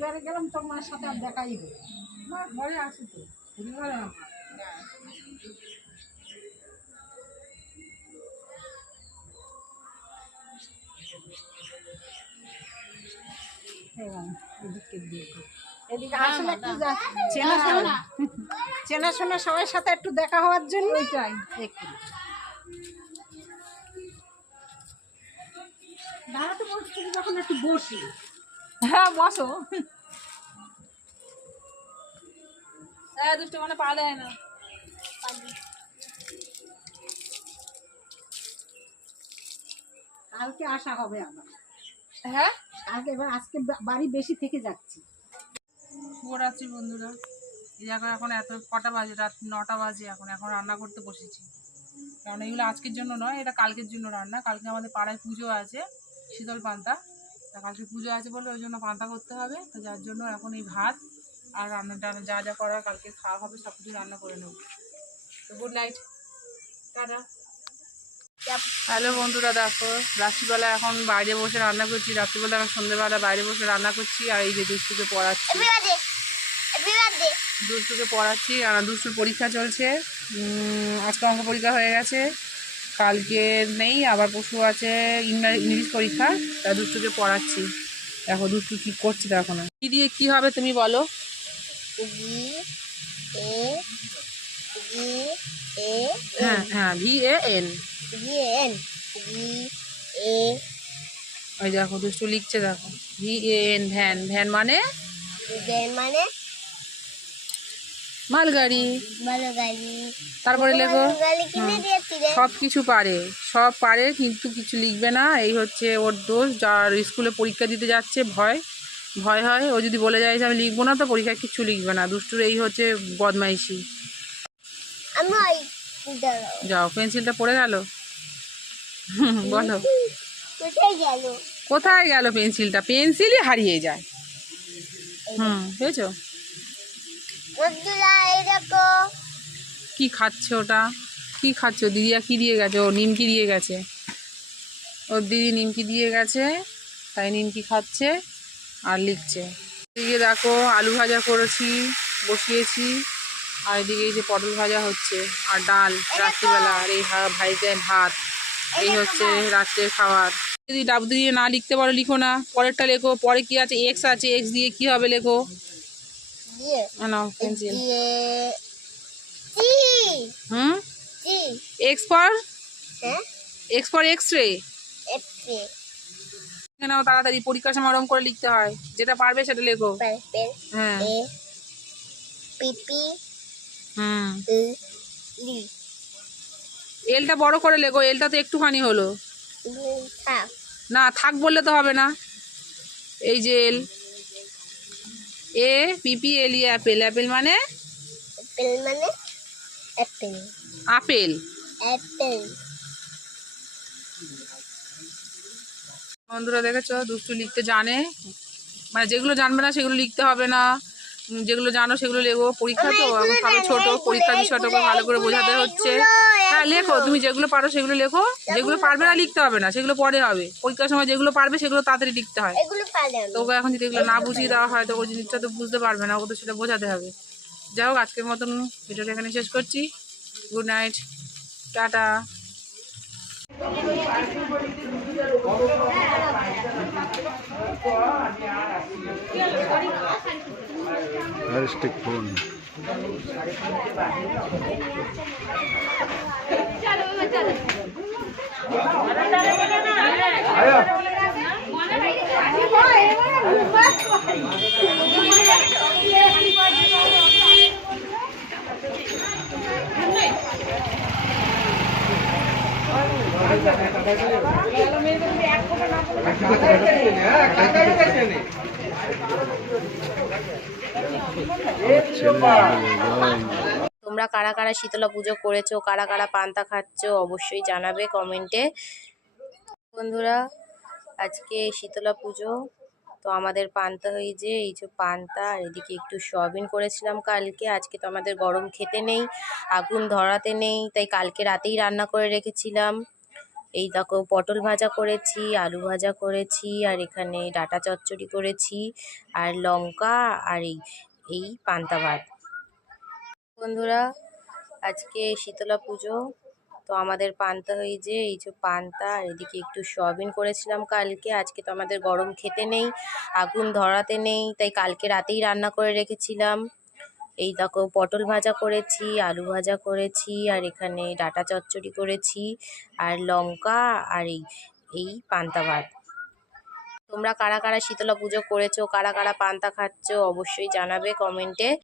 এবারে গেলাম তোর মার সাথে আর দেখাই হলো মা ঘরে আছে তো ঘরে এদিকে আসলে একটু চেনাশোনা সবার সাথে একটু দেখা হওয়ার জন্য চাই একটু দাঁড়াতে বলছি যখন একটু বসি। হ্যাঁ বসো। হ্যাঁ দুটো মানে পা দেয় না। কালকে আসা হবে আবার। হ্যাঁ কালকে এবার আজকে বাড়ি বেশি থেকে যাচ্ছি। শুভরাত্রি বন্ধুরা। এই জায়গা এখন এত কটা বাজে রাত 9টা বাজে এখন রান্না করতে বসেছি। কারণ এগুলো আজকের জন্য নয় এটা কালকের জন্য রান্না। কালকে আমাদের পাড়ায় পুজো আছে শীতল পান্তা। তা কালকে পুজো আছে বলে ওই জন্য পান্তা করতে হবে। তো যার জন্য এখন এই ভাত আর রান্নাটা যা যা করার কালকে খাওয়া হবে সব কিছু রান্না করে নেব। তো গুড নাইট টাটা। হ্যালো বন্ধুরা, দেখো রাত্রিবেলা এখন বাইরে বসে রান্না করছি। রাত্রিবেলা এখন সন্ধ্যেবেলা বাইরে বসে রান্না করছি। আর এই যে দুষ্টুকে পড়াচ্ছি আর দুষ্টুর পরীক্ষা চলছে। আজকে অঙ্ক পরীক্ষা হয়ে গেছে, কালকে নেই, আবার পরশু আছে ইংলিশ পরীক্ষা। তা দুষ্টুকে পড়াচ্ছি। দেখো দুষ্টু কি করছে দেখো না। কি দিয়ে কি হবে তুমি বলো? হ্যাঁ হ্যাঁ VAN। ওই দেখো দুষ্টু লিখছে দেখো VAN ভ্যান। ভ্যান মানে মালগাড়ি। তারপরে লেখো সব কিছু পারে, সব পারে কিন্তু কিছু লিখবে না। এই হচ্ছে ওর দোষ। যার স্কুলে পরীক্ষা দিতে যাচ্ছে ভয় হয়। ও যদি বলে যায় যে আমি লিখবো না তো পরীক্ষায় কিছু লিখবে না। দুষ্টুর এই হচ্ছে বদমাইশি। যাও পেন্সিলটা পড়ে গেল। বলো কোথায় গেল পেন্সিলটা? পেন্সিলই হারিয়ে যায়। বুঝেছো? কি খাচ্ছে ওটা? কি খাচ্ছে? দিদিয়া কি দিয়ে গেছে? ও নিমকি দিয়ে গেছে। ওর দিদি নিমকি দিয়ে গেছে, তাই নিমকি খাচ্ছে আর লিখছে। এদিকে দেখো আলু ভাজা করেছি, বসিয়েছি। আর এদিকে এই যে পটল ভাজা হচ্ছে আর ডাল রাত্রিবেলা। আর এই ভাইতে ভাত। এই হচ্ছে রাত্রের খাবার। যদি ডাব দিয়ে না লিখতে পারো লিখো না, পরেরটা লেখো। পরে কি আছে? এক্স আছে, এক্স দিয়ে কি হবে লেখো। নাও পেন্সিল। X for X-ray. নাও তাড়াতাড়ি, পরীক্ষার সময় ওরকম করে লিখতে হয়। যেটা পারবে সেটা লেখো। হ্যাঁ এলটা বড় করে লেখো। এলটা তো একটুখানি হলো না, থাক বললে তো হবে না। এই যে এল APPLE অ্যাপেল। অ্যাপেল মানে আপেল। বন্ধুরা দেখেছো দুষ্টু লিখতে জানে, মানে যেগুলো জানবে না সেগুলো লিখতে হবে না, যেগুলো জানো সেগুলো লেখো। পরীক্ষা তো এখন সবাই ছোট, পরীক্ষার বিষয়টাকে ভালো করে বোঝাতে হচ্ছে। হ্যাঁ লেখো, তুমি যেগুলো পারো সেগুলো লেখো। যেগুলো পারবে না লিখতে হবে না, সেগুলো পরে হবে। পরীক্ষার সময় যেগুলো পারবে সেগুলো তাড়াতাড়ি লিখতে হয়। তো ওকে এখন যদি এগুলো না বুঝিয়ে দেওয়া হয় তো ওই জিনিসটা তো বুঝতে পারবে না, ওকে তো সেটা বোঝাতে হবে। যাই হোক আজকের মতন ভিডিওটা এখানে শেষ করছি। Good night tata. Stick phone. তোমরা কারা কারা শীতলা পুজো করেছো, কারা কারা পান্তা খাচ্ছো অবশ্যই জানাবে কমেন্টে। বন্ধুরা আজকে শীতলা পুজো, তো আমাদের পান্তা হয়েছে এই যে পান্তা। আর এদিকে একটু সয়াবিন করেছিলাম কালকে। আজকে তো আমাদের গরম খেতে নেই, আগুন ধরাতে নেই, তাই কালকে রাতেই রান্না করে রেখেছিলাম। এই দেখো পটল ভাজা করেছি, আলু ভাজা করেছি, আর এখানে ডাঁটা চচ্চড়ি করেছি, আর লঙ্কা, আর এই পান্তা ভাত। বন্ধুরা আজকে শীতলা পুজো, তো আমাদের পান্তা হয়েছে, এই যে পান্তা, আর এদিকে একটু সয়াবিন করেছিলাম কালকে। আজকে তো আমাদের গরম খেতে নেই, আগুন ধরাতে নেই, তাই কালকে রাতেই রান্না করে রেখেছিলাম। এই দেখো পটল ভাজা করেছি, আলু ভাজা করেছি, আর এখানে ডাঁটা চচ্চড়ি করেছি, আর লঙ্কা, আর এই পান্তা ভাত। তোমরা কারা কারা শীতলা পুজো করেছো, কারা কারা পান্তা খাচ্ছো, অবশ্যই জানাবে কমেন্টে।